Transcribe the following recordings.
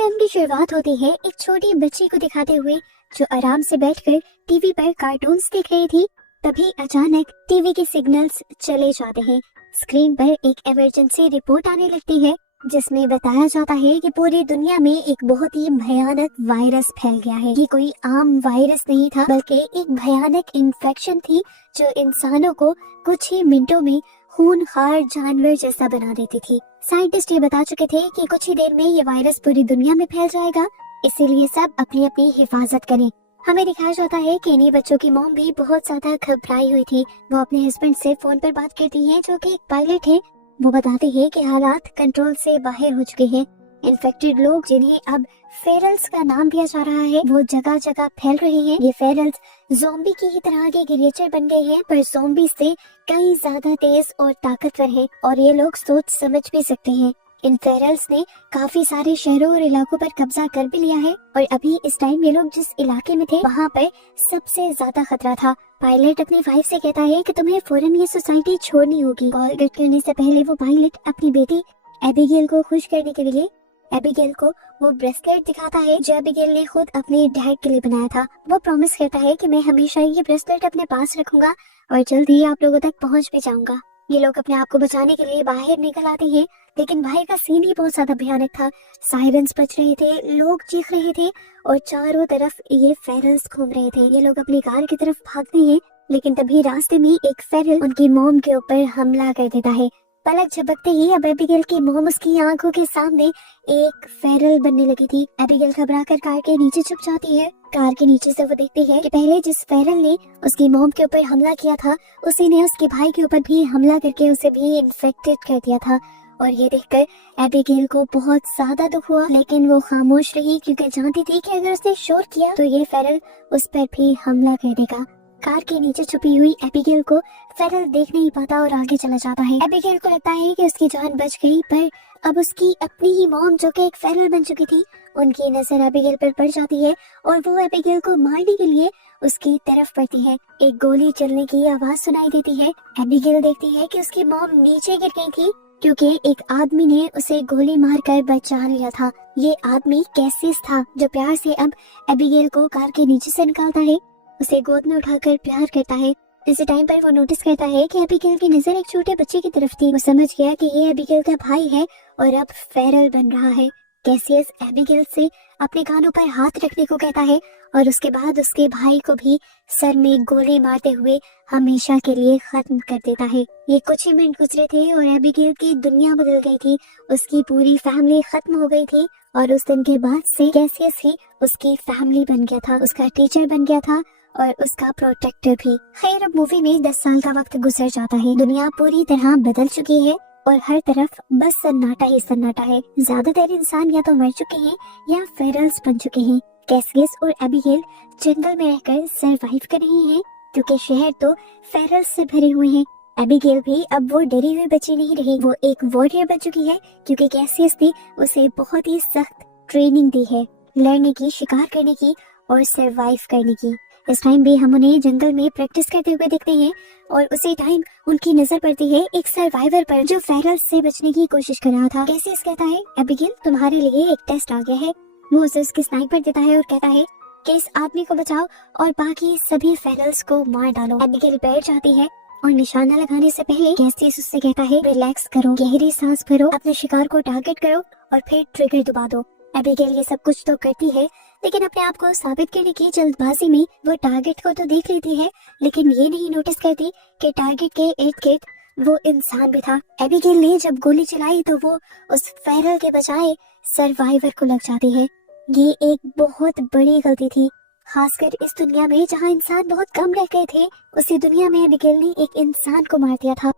Film की शुरुआत होती है एक छोटी बच्ची को दिखाते हुए जो आराम से बैठकर टीवी पर कार्टून्स देख रही थी। तभी अचानक टीवी के सिग्नल्स चले जाते हैं। स्क्रीन पर एक इमरजेंसी रिपोर्ट आने लगती है जिसमें बताया जाता है कि पूरी दुनिया में एक बहुत ही भयानक वायरस फैल गया है। ये कोई आम वायरस नहीं था बल्कि एक भयानक इन्फेक्शन थी जो इंसानों को कुछ ही मिनटों में खूनखार जानवर जैसा बना देती थी। साइंटिस्ट ये बता चुके थे कि कुछ ही देर में ये वायरस पूरी दुनिया में फैल जाएगा, इसीलिए सब अपनी अपनी हिफाजत करें। हमें दिखाया जाता है कि इन्हीं बच्चों की मॉम भी बहुत ज्यादा घबराई हुई थी। वो अपने हस्बैंड से फोन पर बात करती है जो कि एक पायलट है। वो बताते हैं कि हालात कंट्रोल से बाहर हो चुके हैं। इन्फेक्टेड लोग जिन्हें अब फेरल्स का नाम दिया जा रहा है वो जगह जगह फैल रहे हैं। ये फेरल्स ज़ॉम्बी की ही तरह के क्रिएचर बन गए हैं पर ज़ॉम्बी से कई ज्यादा तेज और ताकतवर हैं और ये लोग सोच समझ भी सकते हैं। इन फेरल्स ने काफी सारे शहरों और इलाकों पर कब्जा कर भी लिया है और अभी इस टाइम ये लोग जिस इलाके में थे वहाँ पर सबसे ज्यादा खतरा था। पायलट अपनी वाइफ से कहता है कि तुम्हें फौरन ये सोसाइटी छोड़नी होगी। कॉल कट करने से पहले वो पायलट अपनी बेटी एबिगेल को खुश करने के लिए एबिगेल को वो ब्रेसलेट दिखाता है जो एबिगेल ने खुद अपने डैड के लिए बनाया था। वो प्रॉमिस करता है कि मैं हमेशा ये ब्रेसलेट अपने पास रखूंगा और जल्द ही आप लोगों तक पहुंच भी जाऊंगा। ये लोग अपने आप को बचाने के लिए बाहर निकल आते हैं लेकिन बाहर का सीन ही बहुत ज्यादा भयानक था। सायरन्स बज रहे थे, लोग चीख रहे थे और चारों तरफ ये फेरल्स घूम रहे थे। ये लोग अपनी कार की तरफ भागते हैं लेकिन तभी रास्ते में एक फेरल उनकी मॉम के ऊपर हमला कर देता है। पलक झपकते ही अब एबिगेल की मॉम उसकी आंखों के सामने एक फेरल बनने लगी थी। एबिगेल घबराकर कार के नीचे छुप जाती है। कार के नीचे से वो देखती है कि पहले जिस फेरल ने उसकी मॉम के ऊपर हमला किया था उसी ने उसके भाई के ऊपर भी हमला करके उसे भी इन्फेक्टेड कर दिया था। और ये देखकर एबिगेल को बहुत ज्यादा दुख हुआ लेकिन वो खामोश रही क्योंकि जानती थी कि अगर उसने शोर किया तो ये फेरल उस पर भी हमला कर देगा। कार के नीचे छुपी हुई एबिगेल को फेरल देख नहीं पाता और आगे चला जाता है। एबिगेल को लगता है कि उसकी जान बच गई पर अब उसकी अपनी ही मॉम जो कि एक फेरल बन चुकी थी उनकी नजर एबिगेल पर पड़ जाती है और वो एबिगेल को मारने के लिए उसकी तरफ बढ़ती है। एक गोली चलने की आवाज सुनाई देती है। एबिगेल देखती है कि उसकी मॉम नीचे गिर गई थी क्योंकि एक आदमी ने उसे गोली मारकर बचा लिया था। ये आदमी कैसियस था जो प्यार से अब एबिगेल को कार के नीचे से निकालता है, उसे गोद में उठाकर प्यार करता है। इसी टाइम पर वो नोटिस करता है कि एबिगेल की नजर एक छोटे बच्चे की तरफ थी। वो समझ गया कि ये एबिगेल का भाई है और अब फेरल बन रहा है। कैसियस एबिगेल से अपने कानों पर हाथ रखने को कहता है और उसके बाद उसके भाई को भी सर में गोली मारते हुए हमेशा के लिए खत्म कर देता है। ये कुछ ही मिनट गुजरे थे और एबिगेल की दुनिया बदल गई थी। उसकी पूरी फैमिली खत्म हो गई थी और उस दिन के बाद से कैसियस ही उसकी फैमिली बन गया था, उसका टीचर बन गया था और उसका प्रोटेक्टर भी। खैर अब मूवी में 10 साल का वक्त गुजर जाता है। दुनिया पूरी तरह बदल चुकी है और हर तरफ बस सन्नाटा ही सन्नाटा है। ज्यादातर इंसान या तो मर चुके हैं या फेरल्स बन चुके हैं। कैसियस और एबिगेल जंगल में रहकर सरवाइव कर रही हैं क्योंकि शहर तो फेरल्स से भरे हुए हैं। एबिगेल भी अब वो डरी हुई बची नहीं रही, वो एक वॉरियर बन चुकी है क्योंकि कैसियस ने उसे बहुत ही सख्त ट्रेनिंग दी है लड़ने की, शिकार करने की और सरवाइव करने की। इस टाइम भी हम उन्हें जंगल में प्रैक्टिस करते हुए देखते हैं और उसी टाइम उनकी नजर पड़ती है एक सर्वाइवर पर जो फेरल्स से बचने की कोशिश कर रहा था। कैसियस कहता है एबिगेल तुम्हारे लिए एक टेस्ट आ गया है। वो उसे उसकी स्नाइपर देता है और कहता है कि इस आदमी को बचाओ और बाकी सभी फेरल्स को मार डालो। एबिगेल बैठ जाती है और निशाना लगाने से पहले कैसियस उससे कहता है रिलैक्स करो, गहरी सांस भरो, अपने शिकार को टारगेट करो और फिर ट्रिगर दबा दो। एबिगेल ये सब कुछ तो करती है लेकिन अपने आप को साबित करने की जल्दबाजी में वो टारगेट को तो देख लेती है लेकिन ये नहीं नोटिस करती कि टारगेट के इर्द गिर्द वो इंसान भी था। एबिगेल ने जब गोली चलाई तो वो उस फेरल के बजाय सर्वाइवर को लग जाती है। ये एक बहुत बड़ी गलती थी, खासकर इस दुनिया में जहाँ इंसान बहुत कम रह गए थे। उसी दुनिया में एबिगेल ने एक इंसान को मार दिया था।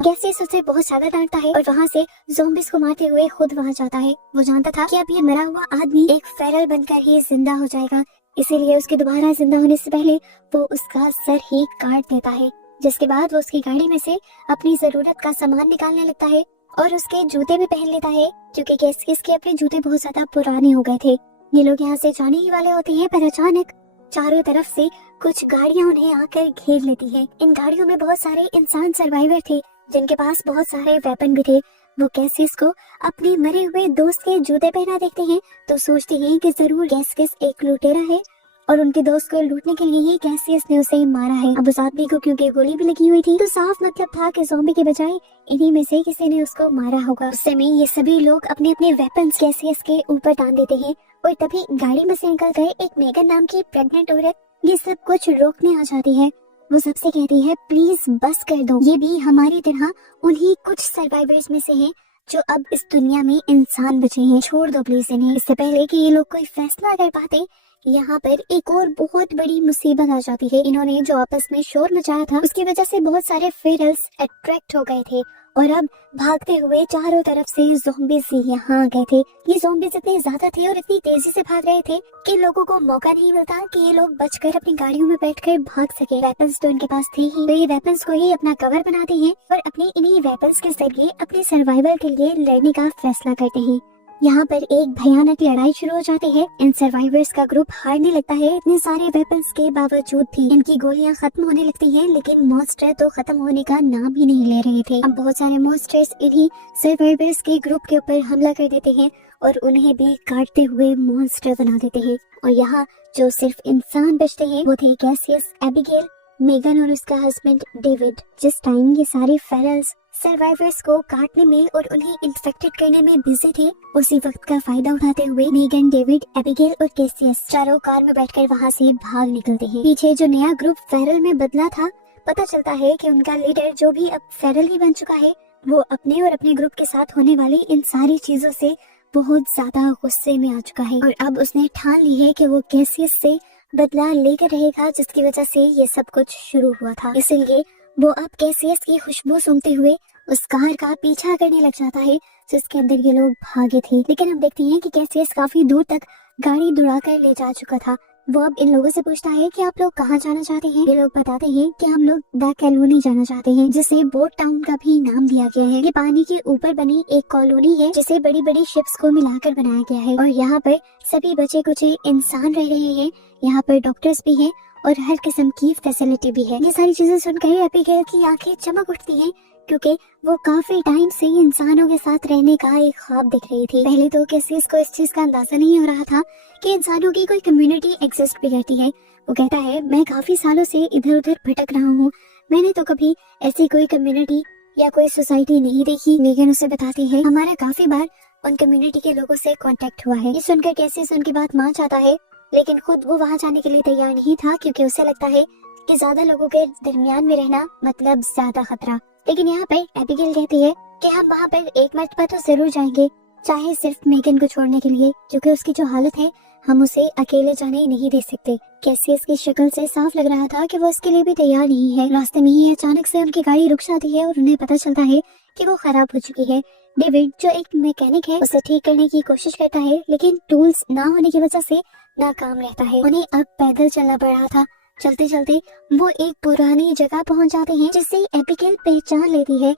कैसियस उसे बहुत ज्यादा डांटता है और वहाँ से ज़ॉम्बीज़ को मारते हुए खुद वहाँ जाता है। वो जानता था कि अब ये मरा हुआ आदमी एक फेरल बनकर ही जिंदा हो जाएगा, इसीलिए उसके दोबारा जिंदा होने से पहले वो उसका सर ही काट देता है। जिसके बाद वो उसकी गाड़ी में से अपनी जरूरत का सामान निकालने लगता है और उसके जूते भी पहन लेता है क्योंकि कैसियस के अपने जूते बहुत ज्यादा पुराने हो गए थे। ये लोग यहाँ से जाने ही वाले होते हैं पर अचानक चारों तरफ से कुछ गाड़ियाँ उन्हें आकर घेर लेती है। इन गाड़ियों में बहुत सारे इंसान सर्वाइवर थे जिनके पास बहुत सारे वेपन भी थे। वो कैसियस को अपने मरे हुए दोस्त के जूते पहना देखते हैं तो सोचते हैं कि जरूर कैसियस एक लुटेरा है और उनके दोस्त को लूटने के लिए ही कैसियस ने उसे मारा है। अब उस आदमी को क्योंकि गोली भी लगी हुई थी तो साफ मतलब था कि ज़ॉम्बी के बजाय इन्हीं में से किसी ने उसको मारा होगा। उस समय ये सभी लोग अपने अपने वेपन्स कैसियस के ऊपर तान देते हैं और तभी गाड़ी में से निकल कर एक मेगन नाम की प्रेग्नेंट औरत ये सब कुछ रोकने आ जाती है। वो सबसे कहती है प्लीज बस कर दो, ये भी हमारी तरह उन्हीं कुछ सर्वाइवर्स में से हैं जो अब इस दुनिया में इंसान बचे हैं, छोड़ दो प्लीज इन्हें। इससे पहले कि ये लोग कोई फैसला कर पाते यहाँ पर एक और बहुत बड़ी मुसीबत आ जाती है। इन्होंने जो आपस में शोर मचाया था उसकी वजह से बहुत सारे फेरल्स अट्रैक्ट हो गए थे और अब भागते हुए चारों तरफ से ज़ॉम्बीज़ यहाँ आ गए थे। ये ज़ॉम्बीज़ इतने ज्यादा थे और इतनी तेजी से भाग रहे थे कि लोगों को मौका नहीं मिलता कि ये लोग बचकर अपनी गाड़ियों में बैठकर भाग सके। वेपन्स तो इनके पास थे ही, तो ये वेपन्स को ही अपना कवर बनाते हैं और अपनी इन्हीं वेपन्स के जरिए अपने सर्वाइवल के लिए लड़ने का फैसला करते हैं। यहाँ पर एक भयानक लड़ाई शुरू हो जाती है। इन सर्वाइवर्स का ग्रुप हारने लगता है। इतने सारे वेपन्स के बावजूद भी इनकी गोलियां खत्म होने लगती हैं, लेकिन मॉन्स्टर तो खत्म होने का नाम ही नहीं ले रहे थे। अब बहुत सारे मॉन्स्टर्स इन्हीं सर्वाइवर्स के ग्रुप के ऊपर हमला कर देते हैं और उन्हें भी काटते हुए मॉन्स्टर बना देते हैं। और यहाँ जो सिर्फ इंसान बचते हैं वो थे कैसियस, एबिगेल, मेगन और उसका हस्बैंड डेविड। जिस टाइम ये सारे फेरल्स सर्वाइवर्स को काटने में और उन्हें इन्फेक्टेड करने में बिजी थे, उसी वक्त का फायदा उठाते हुए मेगन, डेविड, एबिगेल और कैसियस चारों कार में बैठकर वहाँ से भाग निकलते हैं। पीछे जो नया ग्रुप फेरल में बदला था, पता चलता है कि उनका लीडर जो भी अब फेरल ही बन चुका है, वो अपने और अपने ग्रुप के साथ होने वाली इन सारी चीजों से बहुत ज्यादा गुस्से में आ चुका है और अब उसने ठान ली है कि वो कैसियस से बदला लेकर रहेगा, जिसकी वजह से ये सब कुछ शुरू हुआ था। इसलिए वो अब कैसियस की खुशबू सूंघते हुए उस कार का पीछा करने लग जाता है जिसके अंदर ये लोग भागे थे। लेकिन हम देखते हैं कि कैसियस काफी दूर तक गाड़ी दौड़ा कर ले जा चुका था। वो अब इन लोगों से पूछता है कि आप लोग कहाँ जाना चाहते हैं। ये लोग बताते हैं कि हम लोग द कॉलोनी जाना चाहते हैं, जिसे बोट टाउन का भी नाम दिया गया है। ये पानी के ऊपर बनी एक कॉलोनी है जिसे बड़ी बड़ी शिप्स को मिलाकर बनाया गया है और यहाँ पर सभी बचे कुछ इंसान रह रहे हैं। यहाँ पर डॉक्टर्स भी हैं और हर किस्म की फैसिलिटी भी है। ये सारी चीजें सुनकर एबिगेल की आंखें चमक उठती हैं क्योंकि वो काफी टाइम से इंसानों के साथ रहने का एक ख्वाब देख रही थी। पहले तो कैसियस को इस चीज का अंदाजा नहीं हो रहा था कि इंसानों की कोई कम्युनिटी एग्जिस्ट भी करती है। वो कहता है मैं काफी सालों से इधर उधर भटक रहा हूँ, मैंने तो कभी ऐसी कोई कम्युनिटी या कोई सोसाइटी नहीं देखी। मेगन उसे बताती है हमारा काफी बार उन कम्युनिटी के लोगों से कांटेक्ट हुआ है। ये सुनकर कैसियस उनकी बात मान जाता है, लेकिन खुद वो वहाँ जाने के लिए तैयार नहीं था क्योंकि उसे लगता है कि ज्यादा लोगों के दरमियान में रहना मतलब ज्यादा खतरा। लेकिन यहाँ पर एबिगेल कहती है कि हम वहाँ पर एक मर्तबा तो जरूर जाएंगे, चाहे सिर्फ मेगन को छोड़ने के लिए, क्योंकि उसकी जो हालत है हम उसे अकेले जाने नहीं दे सकते। कैसियस की शक्ल से साफ लग रहा था कि वो इसके लिए भी तैयार नहीं है। रास्ते में ही अचानक से उनकी गाड़ी रुक जाती है और उन्हें पता चलता है कि वो खराब हो चुकी है। डेविड जो एक मैकेनिक है उसे ठीक करने की कोशिश करता है, लेकिन टूल्स ना होने की वजह से नाकाम रहता है। उन्हें अब पैदल चलना पड़ रहा था। चलते चलते वो एक पुरानी जगह पहुंच जाते हैं जिसे एबिगेल पहचान लेती है।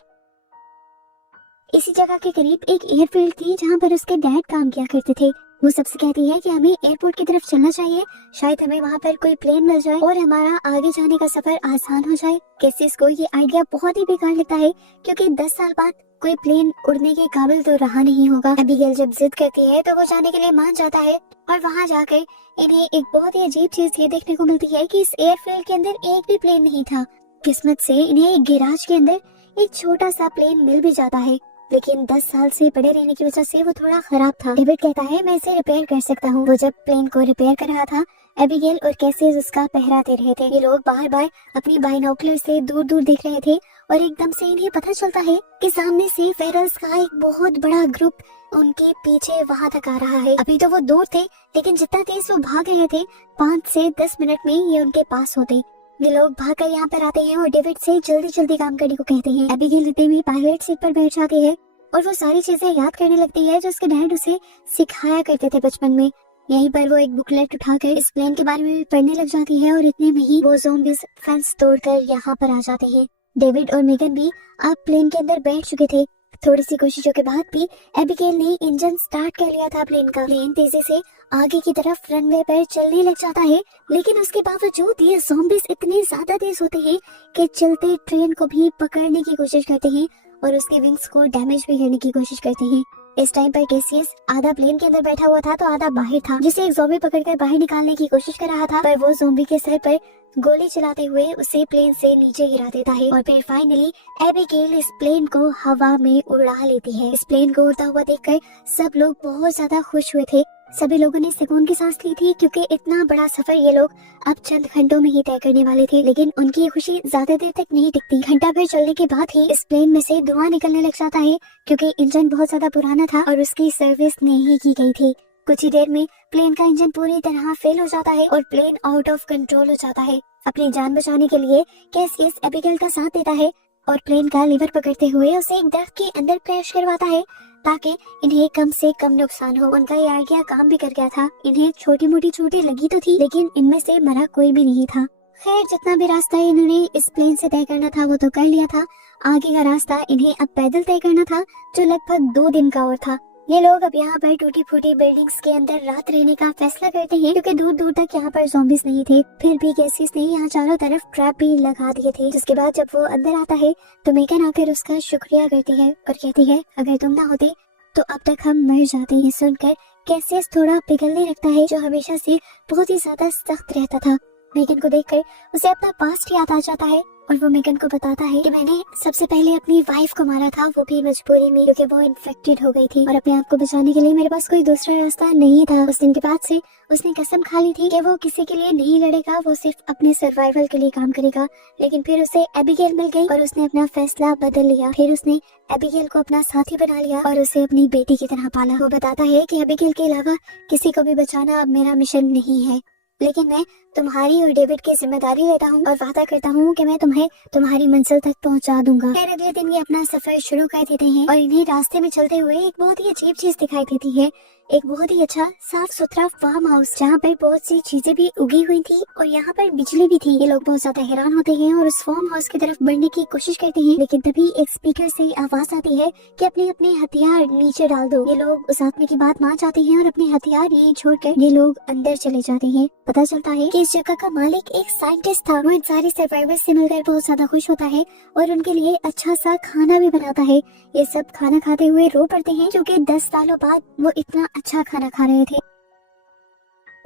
इसी जगह के करीब एक एयरफील्ड थी जहां पर उसके डैड काम किया करते थे। वो सबसे कहती है कि हमें एयरपोर्ट की तरफ चलना चाहिए, शायद हमें वहाँ पर कोई प्लेन मिल जाए और हमारा आगे जाने का सफर आसान हो जाए। कैसियस को ये आइडिया बहुत ही बेकार लगता है क्योंकि 10 साल बाद कोई प्लेन उड़ने के काबिल तो रहा नहीं होगा। एबिगेल जब जिद करती है तो वो जाने के लिए मान जाता है और वहाँ जाकर इन्हें एक बहुत ही अजीब चीज ये देखने को मिलती है कि इस एयरफील्ड के अंदर एक भी प्लेन नहीं था। किस्मत से इन्हें एक गैराज के अंदर एक छोटा सा प्लेन मिल भी जाता है, लेकिन 10 साल से पड़े रहने की वजह से वो थोड़ा खराब था। डेविड कहता है मैं इसे रिपेयर कर सकता हूँ। वो जब प्लेन को रिपेयर कर रहा था, एबिगेल और कैसियस उसका पहराते रहे थे। ये लोग बार बार अपनी बाइनोकुलर से दूर दूर देख रहे थे और एकदम से इन्हें पता चलता है कि सामने से फेरल्स का एक बहुत बड़ा ग्रुप उनके पीछे वहां तक आ रहा है। अभी तो वो दूर थे, लेकिन जितना तेज वो भाग रहे थे 5 से 10 मिनट में ये उनके पास होते। ये लोग भागकर यहाँ पर आते हैं और डेविड से जल्दी जल्दी काम करने को कहते हैं। एबिगेल इतने में पायलट सीट पर बैठ जाती है और वो सारी चीजें याद करने लगती है जो उसके डैड उसे सिखाया करते थे बचपन में। यहीं पर वो एक बुकलेट उठाकर इस प्लेन के बारे में भी पढ़ने लग जाती है और इतने में ही वो ज़ॉम्बीज़ फेंस तोड़कर यहाँ पर आ जाते हैं। डेविड और मेगन भी अब प्लेन के अंदर बैठ चुके थे। थोड़ी सी कोशिशों के बाद भी एबिगेल ने इंजन स्टार्ट कर लिया था प्लेन का। प्लेन तेजी से आगे की तरफ रनवे पर चलने लग जाता है, लेकिन उसके बावजूद ये ज़ॉम्बीज़ इतने ज्यादा तेज होते हैं कि चलते ट्रेन को भी पकड़ने की कोशिश करते हैं और उसके विंग्स को डैमेज भी करने की कोशिश करते हैं। इस टाइम पर कैसियस आधा प्लेन के अंदर बैठा हुआ था तो आधा बाहर था, जिसे एक ज़ॉम्बी पकड़कर बाहर निकालने की कोशिश कर रहा था, पर वो ज़ॉम्बी के सर पर गोली चलाते हुए उसे प्लेन से नीचे गिरा देता है और फिर फाइनली एबिगेल इस प्लेन को हवा में उड़ा लेती है। इस प्लेन को उड़ता हुआ देखकर सब लोग बहुत ज्यादा खुश हुए थे। सभी लोगों ने सुकून की सांस ली थी क्योंकि इतना बड़ा सफर ये लोग अब चंद घंटों में ही तय करने वाले थे। लेकिन उनकी ये खुशी ज्यादा देर तक नहीं टिकती। घंटा भर चलने के बाद ही इस प्लेन में से धुआं निकलने लग जाता है क्योंकि इंजन बहुत ज्यादा पुराना था और उसकी सर्विस नहीं की गई थी। कुछ ही देर में प्लेन का इंजन पूरी तरह फेल हो जाता है और प्लेन आउट ऑफ कंट्रोल हो जाता है। अपनी जान बचाने के लिए कैसियस एबिगेल का साथ देता है और प्लेन का लीवर पकड़ते हुए उसे एक दरख्त के अंदर क्रैश करवाता है ताकि इन्हें कम से कम नुकसान हो। उनका ये आइडिया काम भी कर गया था। इन्हें छोटी मोटी चोटें लगी तो थी लेकिन इनमें से मरा कोई भी नहीं था। खैर, जितना भी रास्ता इन्होंने इस प्लेन से तय करना था वो तो कर लिया था। आगे का रास्ता इन्हें अब पैदल तय करना था जो लगभग 2 दिन का और था। ये लोग अब यहाँ पर टूटी फूटी बिल्डिंग्स के अंदर रात रहने का फैसला करते हैं क्योंकि दूर दूर तक यहाँ पर ज़ॉम्बीज नहीं थे। फिर भी कैसियस ने यहाँ चारों तरफ ट्रैप भी लगा दिए थे। जिसके बाद जब वो अंदर आता है तो मेगन आकर उसका शुक्रिया करती है और कहती है अगर तुम ना होते तो अब तक हम मर जाते। ये सुनकर कैसियस थोड़ा पिघलने लगता है जो हमेशा से बहुत ही ज्यादा सख्त रहता था। मेगन को देखकर उसे अपना पास्ट याद आ जाता है और वो मेगन को बताता है कि मैंने सबसे पहले अपनी वाइफ को मारा था, वो भी मजबूरी में क्योंकि वो इन्फेक्टेड हो गई थी और अपने आप को बचाने के लिए मेरे पास कोई दूसरा रास्ता नहीं था। उस दिन के बाद से उसने कसम खा ली थी कि वो किसी के लिए नहीं लड़ेगा, वो सिर्फ अपने सर्वाइवल के लिए काम करेगा। लेकिन फिर उसे एबिगेल मिल गई और उसने अपना फैसला बदल लिया। फिर उसने एबिगेल को अपना साथी बना लिया और उसे अपनी बेटी की तरह पाला। वो बताता है कि एबिगेल के अलावा किसी को भी बचाना अब मेरा मिशन नहीं है, लेकिन मैं तुम्हारी और डेविड की जिम्मेदारी लेता हूँ और वादा करता हूँ कि मैं तुम्हें तुम्हारी मंजिल तक पहुँचा दूंगा। खैर, अगले दिन ये अपना सफर शुरू कर देते हैं और इन्हें रास्ते में चलते हुए एक बहुत ही अजीब चीज दिखाई देती है। एक बहुत ही अच्छा साफ सुथरा फार्म हाउस जहाँ पर बहुत सी चीजें भी उगी हुई थी और यहाँ पर बिजली भी थी। ये लोग बहुत ज्यादा हैरान होते हैं और उस फार्म हाउस की तरफ बढ़ने की कोशिश करते हैं, लेकिन तभी एक स्पीकर से आवाज आती है कि अपने अपने हथियार नीचे डाल दो। ये लोग उस आदमी की बात मान जाते हैं और अपने हथियार यहीं छोड़कर ये लोग अंदर चले जाते हैं। पता चलता है कि इस जगह का मालिक एक साइंटिस्ट था। वो इन सारे सर्वाइवर्स से मिलकर बहुत ज्यादा खुश होता है और उनके लिए अच्छा सा खाना भी बनाता है। ये सब खाना खाते हुए रो पड़ते हैं क्योंकि 10 सालों बाद वो इतना अच्छा खाना खा रहे थे।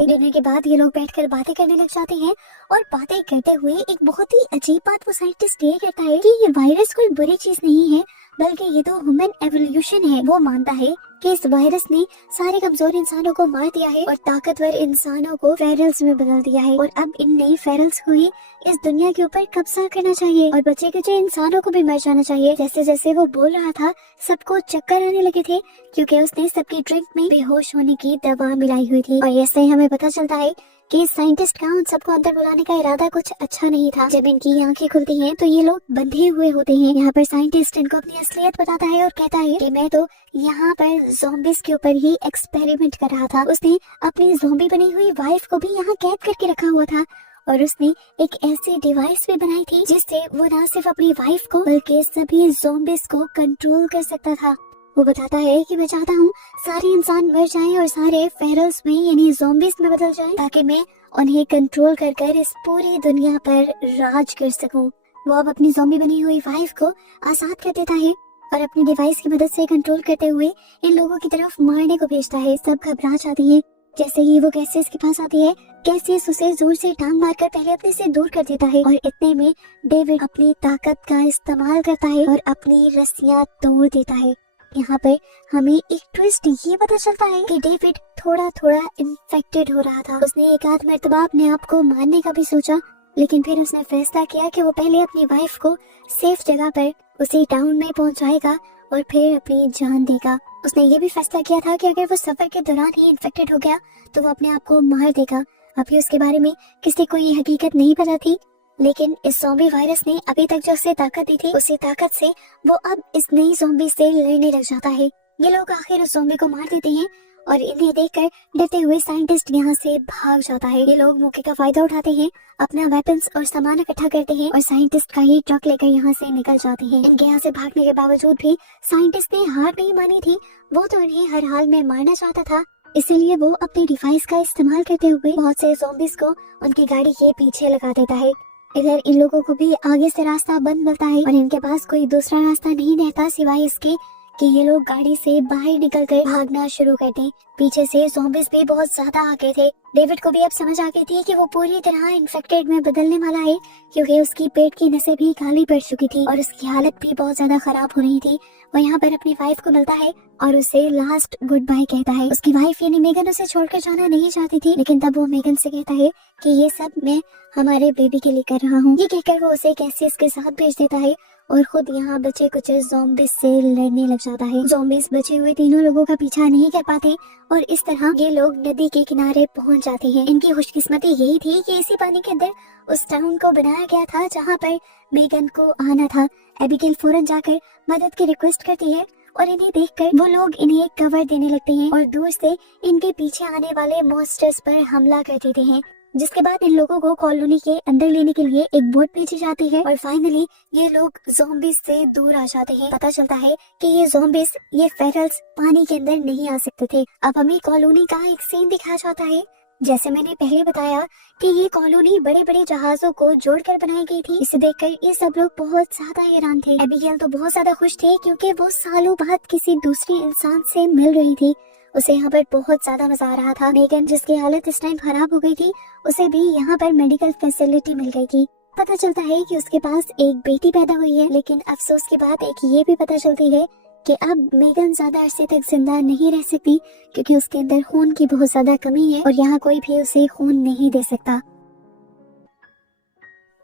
डिनर के बाद ये लोग बैठकर बातें करने लग जाते हैं और बातें करते हुए एक बहुत ही अजीब बात वो साइंटिस्ट ये कहता है कि ये वायरस कोई बुरी चीज नहीं है बल्कि ये तो ह्यूमन एवोल्यूशन है। वो मानता है कि इस वायरस ने सारे कमजोर इंसानों को मार दिया है और ताकतवर इंसानों को फेरल्स में बदल दिया है और अब इन नई फेरल्स को ही इस दुनिया के ऊपर कब्जा करना चाहिए और बचे कुचे इंसानों को भी मर जाना चाहिए। जैसे जैसे वो बोल रहा था सबको चक्कर आने लगे थे क्योंकि उसने सबकी ड्रिंक में बेहोश होने की दवा मिलाई हुई थी। और ऐसे ही हमें पता चलता है कि साइंटिस्ट का उन सबको अंदर बुलाने का इरादा कुछ अच्छा नहीं था। जब इनकी आंखें खुलती हैं तो ये लोग बंधे हुए होते हैं। यहाँ पर साइंटिस्ट इनको अपनी असलियत बताता है और कहता है कि मैं तो यहाँ पर ज़ॉम्बीज़ के ऊपर ही एक्सपेरिमेंट कर रहा था। उसने अपनी ज़ॉम्बी बनी हुई वाइफ को भी यहाँ कैद करके रखा हुआ था और उसने एक ऐसी डिवाइस भी बनाई थी जिससे वो न सिर्फ अपनी वाइफ को बल्कि सभी ज़ॉम्बीज़ को कंट्रोल कर सकता था। वो बताता है कि मैं चाहता हूँ सारे इंसान मर जाएं और सारे फेरल्स में यानी ज़ॉम्बीज़ में बदल जाएं ताकि मैं उन्हें कंट्रोल कर इस पूरी दुनिया पर राज कर सकूं। वो अब अपनी ज़ॉम्बी बनी हुई वाइफ को आजाद कर देता है और अपनी डिवाइस की मदद से कंट्रोल करते हुए इन लोगों की तरफ मारने को भेजता है। सब घबरा जाते हैं। जैसे ही वो कैसियस के पास आती है, कैसियस उसे जोर से टांग मारकर पहले अपने से दूर कर देता है और इतने में डेविड अपनी ताकत का इस्तेमाल करता है और अपनी रस्सियां तोड़ देता है। यहाँ पर हमें एक ट्विस्ट ये पता चलता है कि डेविड थोड़ा थोड़ा इन्फेक्टेड हो रहा था। उसने एक आध मर्तबा अपने आप को मारने का भी सोचा, लेकिन फिर उसने फैसला किया कि वो पहले अपनी वाइफ को सेफ जगह पर उसी टाउन में पहुंचाएगा और फिर अपनी जान देगा। उसने ये भी फैसला किया था कि अगर वो सफर के दौरान ही इन्फेक्टेड हो गया तो वो अपने आप को मार देगा। अभी उसके बारे में किसी को ये हकीकत नहीं पता थी, लेकिन इस ज़ॉम्बी वायरस ने अभी तक जो उसे ताकत दी थी उसी ताकत से वो अब इस नई ज़ॉम्बी से लड़ने लग जाता है। ये लोग आखिर उस ज़ॉम्बी को मार देते हैं और इन्हें देखकर डरते हुए साइंटिस्ट यहाँ से भाग जाता है। ये लोग मौके का फायदा उठाते हैं, अपना वेपन्स और सामान इकट्ठा करते हैं और साइंटिस्ट का ही ट्रक लेकर यहाँ से निकल जाते हैं। इनके यहाँ से भागने के बावजूद भी साइंटिस्ट ने हार नहीं मानी थी। वो तो उन्हें हर हाल में मारना चाहता था, इसीलिए वो अपनी डिवाइस का इस्तेमाल करते हुए बहुत से ज़ॉम्बीज़ को उनकी गाड़ी के पीछे लगा देता है। इधर इन लोगों को भी आगे से रास्ता बंद मिलता है और इनके पास कोई दूसरा रास्ता नहीं रहता सिवाय इसके कि ये लोग गाड़ी से बाहर निकलकर भागना शुरू कर दें। पीछे से ज़ॉम्बीज़ भी बहुत ज्यादा आ गए थे। डेविड को भी अब समझ आ गई थी कि वो पूरी तरह इन्फेक्टेड में बदलने वाला है, क्योंकि उसकी पेट की नसें भी खाली पड़ चुकी थी और उसकी हालत भी बहुत ज्यादा खराब हो रही थी। वो यहाँ पर अपनी वाइफ को मिलता है और उसे लास्ट गुड बाय कहता है। उसकी वाइफ यानी मेगन उसे छोड़कर जाना नहीं चाहती थी, लेकिन तब वो मेगन से कहता है कि ये सब मैं हमारे बेबी के लिए कर रहा हूँ। ये कहकर वो उसे कैसियस के साथ भेज देता है और खुद यहाँ बचे कुछ ज़ॉम्बीज़ से लड़ने लग जाता है। ज़ॉम्बीज़ बचे हुए तीनों लोगों का पीछा नहीं कर पाते और इस तरह ये लोग नदी के किनारे पहुंच जाते हैं। इनकी खुशकिस्मती यही थी कि इसी पानी के अंदर उस टाउन को बनाया गया था जहाँ पर मेगन को आना था। एबिगेल फौरन जाकर मदद की रिक्वेस्ट करती है और इन्हें देखकर वो लोग इन्हें कवर देने लगते हैं और दूर से इनके पीछे आने वाले मॉन्स्टर्स पर हमला कर देते हैं, जिसके बाद इन लोगों को कॉलोनी के अंदर लेने के लिए एक बोट भेजी जाती है और फाइनली ये लोग ज़ॉम्बीज़ से दूर आ जाते हैं। पता चलता है कि ये ज़ॉम्बीज़, ये फेरल्स पानी के अंदर नहीं आ सकते थे। अब हमें कॉलोनी का एक सीन दिखाया जाता है। जैसे मैंने पहले बताया कि ये कॉलोनी बड़े बड़े जहाजों को जोड़कर बनाई गई थी। इसे देखकर ये सब लोग बहुत ज्यादा हैरान थे। एबिगेल तो बहुत ज्यादा खुश थे क्योंकि वो सालों बाद किसी दूसरे इंसान से मिल रही थी। उसे यहाँ पर बहुत ज्यादा मजा आ रहा था। मेगन, जिसकी हालत इस टाइम खराब हो गई थी, उसे भी यहाँ पर मेडिकल फैसिलिटी मिल गई थी। पता चलता है कि उसके पास एक बेटी पैदा हुई है, लेकिन अफसोस की बात एक ये भी पता चलती है कि अब मेगन ज्यादा अरसे तक जिंदा नहीं रह सकती, क्योंकि उसके अंदर खून की बहुत ज्यादा कमी है और यहाँ कोई भी उसे खून नहीं दे सकता।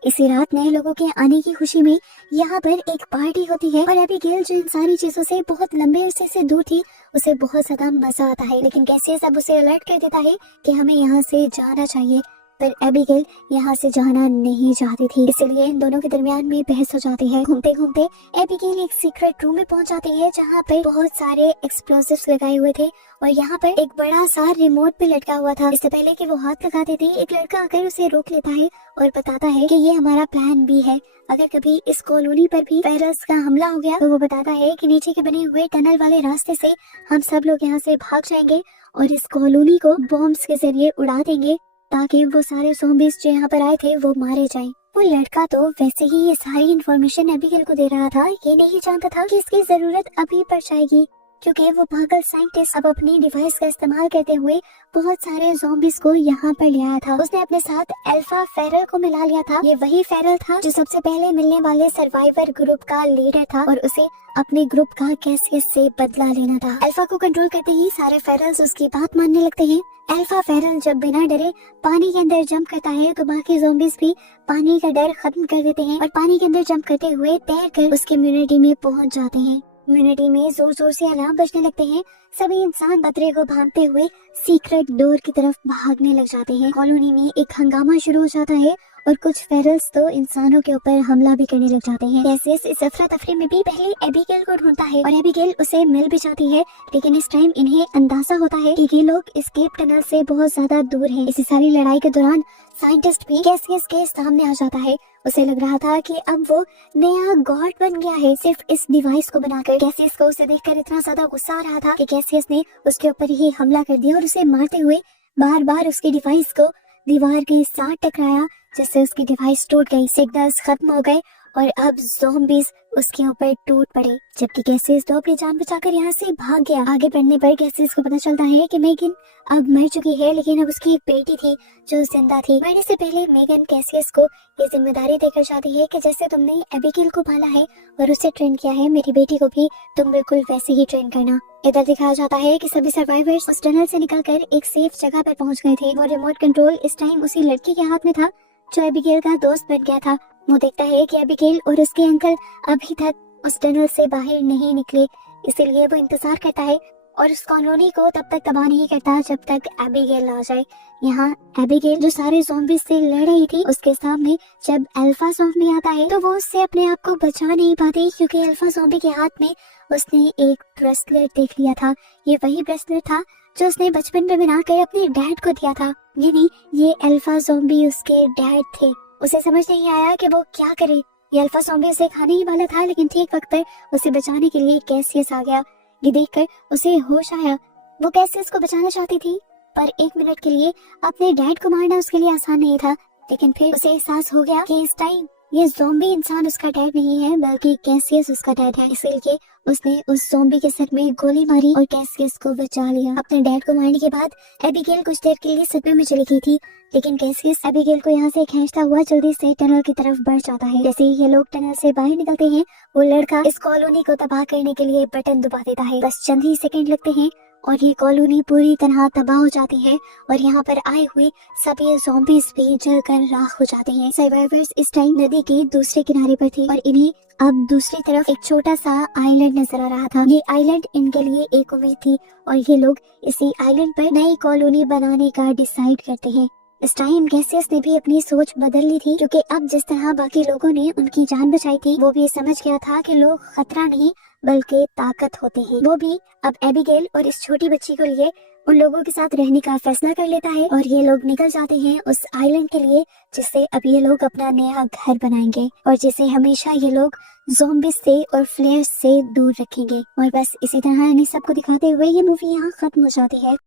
इसी रात नए लोगों के आने की खुशी में यहाँ पर एक पार्टी होती है और एबिगेल, जो इन सारी चीजों से बहुत लंबे अरसे से दूर थी, उसे बहुत ज्यादा मजा आता है। लेकिन कैसे सब उसे अलर्ट कर देता है कि हमें यहाँ से जाना चाहिए, पर एबिगेल यहाँ से जाना नहीं चाहती थी। इसलिए इन दोनों के दरमियान में बहस हो जाती है। घूमते घूमते एबिगेल एक सीक्रेट रूम में पहुंच जाती है जहाँ पर बहुत सारे एक्सप्लोसिव्स लगाए हुए थे और यहाँ पर एक बड़ा सा रिमोट पे लटका हुआ था। इससे पहले कि वो हाथ लगाते थे, एक लड़का आकर उसे रोक लेता है और बताता है कि ये हमारा प्लान भी है। अगर कभी इस कॉलोनी पर भी फेरल्स का हमला हो गया तो वो बताता है कि नीचे के बने हुए टनल वाले रास्ते से हम सब लोग यहाँ से भाग जाएंगे और इस कॉलोनी को बॉम्ब्स के जरिए उड़ा देंगे ताकि वो सारे ज़ॉम्बीज़ जो यहाँ पर आए थे वो मारे जाएं। वो लड़का तो वैसे ही ये सारी इन्फॉर्मेशन एबिगेल को दे रहा था, ये नहीं जानता था कि इसकी जरूरत अभी पड़ जाएगी, क्योंकि वो पागल साइंटिस्ट अब अपनी डिवाइस का इस्तेमाल करते हुए बहुत सारे ज़ॉम्बीज़ को यहाँ पर ले आया था। उसने अपने साथ अल्फा फेरल को मिला लिया था। ये वही फेरल था जो सबसे पहले मिलने वाले सर्वाइवर ग्रुप का लीडर था और उसे अपने ग्रुप का कैसियस से बदला लेना था। अल्फा को कंट्रोल करते ही सारे फेरल्स उसकी बात मानने लगते हैं। अल्फा फेरल जब बिना डरे पानी के अंदर जंप करता है तो बाकी ज़ॉम्बीज़ भी पानी का डर खत्म कर देते हैं और पानी के अंदर जंप करते हुए तैरकर उसके कम्युनिटी में पहुंच जाते हैं। कम्युनिटी में जोर जोर से अलार्म बजने लगते हैं। सभी इंसान खतरे को भांपते हुए सीक्रेट डोर की तरफ भागने लग जाते हैं। कॉलोनी में एक हंगामा शुरू हो जाता है और कुछ फेरल्स तो इंसानों के ऊपर हमला भी करने लग जाते हैं। कैसियस इस अफरा तफरी में भी पहले एबिगेल को ढूंढता है और एबिगेल उसे मिल भी जाती है, लेकिन इस टाइम इन्हें अंदाजा होता है कि ये लोग एस्केप टनल से बहुत ज्यादा दूर हैं। इसी सारी लड़ाई के दौरान साइंटिस्ट भी कैसियस के सामने आ जाता है। उसे लग रहा था कि अब वो नया गॉड बन गया है सिर्फ इस डिवाइस को बनाकर। कैसियस को उसे देखकर इतना ज्यादा गुस्सा आ रहा था कि कैसियस ने उसके ऊपर ही हमला कर दिया और उसे मारते हुए बार बार उसकी डिवाइस को दीवार के साथ टकराया, जिससे उसकी डिवाइस टूट गई। सिग्नल्स खत्म हो गए और अब ज़ॉम्बीज़ उसके ऊपर टूट पड़े, जबकि कैसियस तो अपनी जान बचाकर यहाँ से भाग गया। आगे बढ़ने पर कैसियस को पता चलता है कि मेगन अब मर चुकी है, लेकिन अब उसकी एक बेटी थी जो जिंदा थी। मरने से पहले मेगन कैसियस को ये जिम्मेदारी देकर जाती है कि जैसे तुमने एबिगेल को पाला है और उसे ट्रेन किया है, मेरी बेटी को भी तुम बिल्कुल वैसे ही ट्रेन करना। इधर दिखाया जाता है कि सभी सर्वाइवर्स उस टनल से निकलकर एक सेफ जगह पर पहुंच गए थे। वो रिमोट कंट्रोल इस टाइम उसी लड़की के हाथ में था जो एबिगेल का दोस्त बन गया था। वो देखता है कि एबिगेल और उसके अंकल अभी तक उस टनल से बाहर नहीं निकले, इसीलिए वो इंतजार करता है और उस कॉलोनी को तब तक तबाह नहीं करता जब तक एबिगेल आ जाए। यहाँ एबिगेल जो सारे ज़ॉम्बीज़ से लड़ रही थी, उसके सामने जब अल्फा ज़ॉम्बी आता है तो वो उससे अपने आप को बचा नहीं पाती, क्योंकि अल्फा ज़ॉम्बी के हाथ में उसने एक ब्रेसलेट देख लिया था। ये वही ब्रेसलेट था जो उसने बचपन में बनाकर अपने डैड को दिया था, यानी ये अल्फा ज़ॉम्बी उसके डैड थे। उसे समझ नहीं आया कि वो क्या करे। ये अल्फा ज़ॉम्बी उसे खाने ही वाला था, लेकिन ठीक वक्त पर उसे बचाने के लिए कैसियस आ गया। ये देखकर उसे होश आया। वो कैसियस को बचाना चाहती थी, पर एक मिनट के लिए अपने डैड को मारना उसके लिए आसान नहीं था। लेकिन फिर उसे एहसास हो गया कि इस टाइम ये ज़ॉम्बी इंसान उसका डैड नहीं है बल्कि कैसियस उसका डैड है। इसलिए उसने उस ज़ॉम्बी के सर में गोली मारी और कैसियस को बचा लिया। अपने डैड को मारने के बाद एबिगेल कुछ देर के लिए सदमे में चली गई थी, लेकिन कैसियस एबिगेल को यहाँ से खींचता हुआ जल्दी से टनल की तरफ बढ़ जाता है। जैसे ही ये लोग टनल से बाहर निकलते हैं, वो लड़का इस कॉलोनी को तबाह करने के लिए बटन दबा देता है। बस चंद ही सेकंड लगते हैं और ये कॉलोनी पूरी तरह तबाह हो जाती है और यहाँ पर आए हुए सभी ज़ॉम्बीज़ भी जलकर राख हो जाते हैं। सर्वाइवर्स इस टाइम नदी के दूसरे किनारे पर थे और इन्हें अब दूसरी तरफ एक छोटा सा आइलैंड नजर आ रहा था। ये आइलैंड इनके लिए एक उम्मीद थी और ये लोग इसी आइलैंड पर नई कॉलोनी बनाने का डिसाइड करते हैं। इस टाइम कैसियस ने भी अपनी सोच बदल ली थी, क्योंकि अब जिस तरह बाकी लोगों ने उनकी जान बचाई थी, वो भी समझ गया था कि लोग खतरा नहीं बल्कि ताकत होते हैं। वो भी अब एबिगेल और इस छोटी बच्ची को लिए उन लोगों के साथ रहने का फैसला कर लेता है और ये लोग निकल जाते हैं उस आइलैंड के लिए, जिससे अब ये लोग अपना नया घर बनाएंगे और जिसे हमेशा ये लोग ज़ॉम्बीज़ से और फ्लेयर्स से दूर रखेंगे। और बस इसी तरह इन्हीं सबको दिखाते हुए ये मूवी यहाँ खत्म हो जाती है।